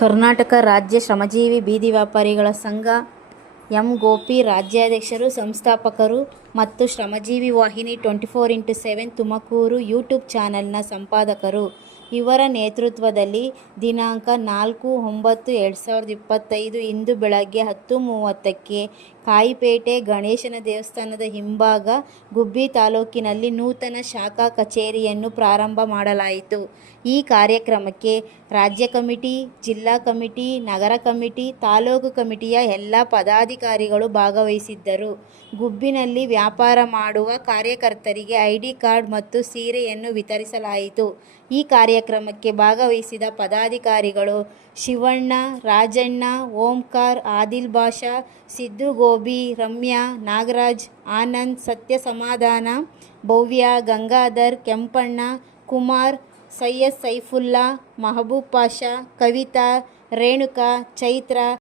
ಕರ್ನಾಟಕ ರಾಜ್ಯ ಶ್ರಮಜೀವಿ ಬೀದಿ ವ್ಯಾಪಾರಿಗಳ ಸಂಘ ಎಂ. ಗೋಪಿ ರಾಜ್ಯಾಧ್ಯಕ್ಷರು, ಸಂಸ್ಥಾಪಕರು ಮತ್ತು ಶ್ರಮಜೀವಿ ವಾಹಿನಿ 24x7 ತುಮಕೂರು ಯೂಟ್ಯೂಬ್ ಚಾನೆಲ್ನ ಸಂಪಾದಕರು. ಇವರ ನೇತೃತ್ವದಲ್ಲಿ ದಿನಾಂಕ 4/9/2025 ಇಂದು ಬೆಳಗ್ಗೆ 10:30ಕ್ಕೆ ಕಾಯಿಪೇಟೆ ಗಣೇಶನ ದೇವಸ್ಥಾನದ ಹಿಂಭಾಗ ಗುಬ್ಬಿ ತಾಲೂಕಿನಲ್ಲಿ ನೂತನ ಶಾಖಾ ಕಚೇರಿಯನ್ನು ಪ್ರಾರಂಭ ಮಾಡಲಾಯಿತು. ಈ ಕಾರ್ಯಕ್ರಮಕ್ಕೆ ರಾಜ್ಯ ಕಮಿಟಿ, ಜಿಲ್ಲಾ ಕಮಿಟಿ, ನಗರ ಕಮಿಟಿ, ತಾಲೂಕು ಕಮಿಟಿಯ ಎಲ್ಲ ಪದಾಧಿಕಾರಿಗಳು ಭಾಗವಹಿಸಿದ್ದರು. ಗುಬ್ಬಿನಲ್ಲಿ ವ್ಯಾಪಾರ ಮಾಡುವ ಕಾರ್ಯಕರ್ತರಿಗೆ ಐಡಿ ಕಾರ್ಡ್ ಮತ್ತು ಸೀರೆಯನ್ನು ವಿತರಿಸಲಾಯಿತು. ಈ ಕಾರ್ಯಕ್ರಮಕ್ಕೆ ಭಾಗವಹಿಸಿದ ಪದಾಧಿಕಾರಿಗಳು ಶಿವಣ್ಣ, ರಾಜಣ್ಣ, ಓಂಕಾರ್, ಆದಿಲ್ ಬಾಷಾ, ಸಿದ್ದು, ಗೋಬಿ, ರಮ್ಯಾ, ನಾಗರಾಜ್, ಆನಂದ್, ಸತ್ಯಸಮಾಧಾನ, ಭವ್ಯ, ಗಂಗಾಧರ್, ಕೆಂಪಣ್ಣ, ಕುಮಾರ್, ಸೈಯದ್ ಸೈಫುಲ್ಲಾ, ಮಹಬೂಬ್ ಪಾಷಾ, ಕವಿತಾ, ರೇಣುಕಾ, ಚೈತ್ರ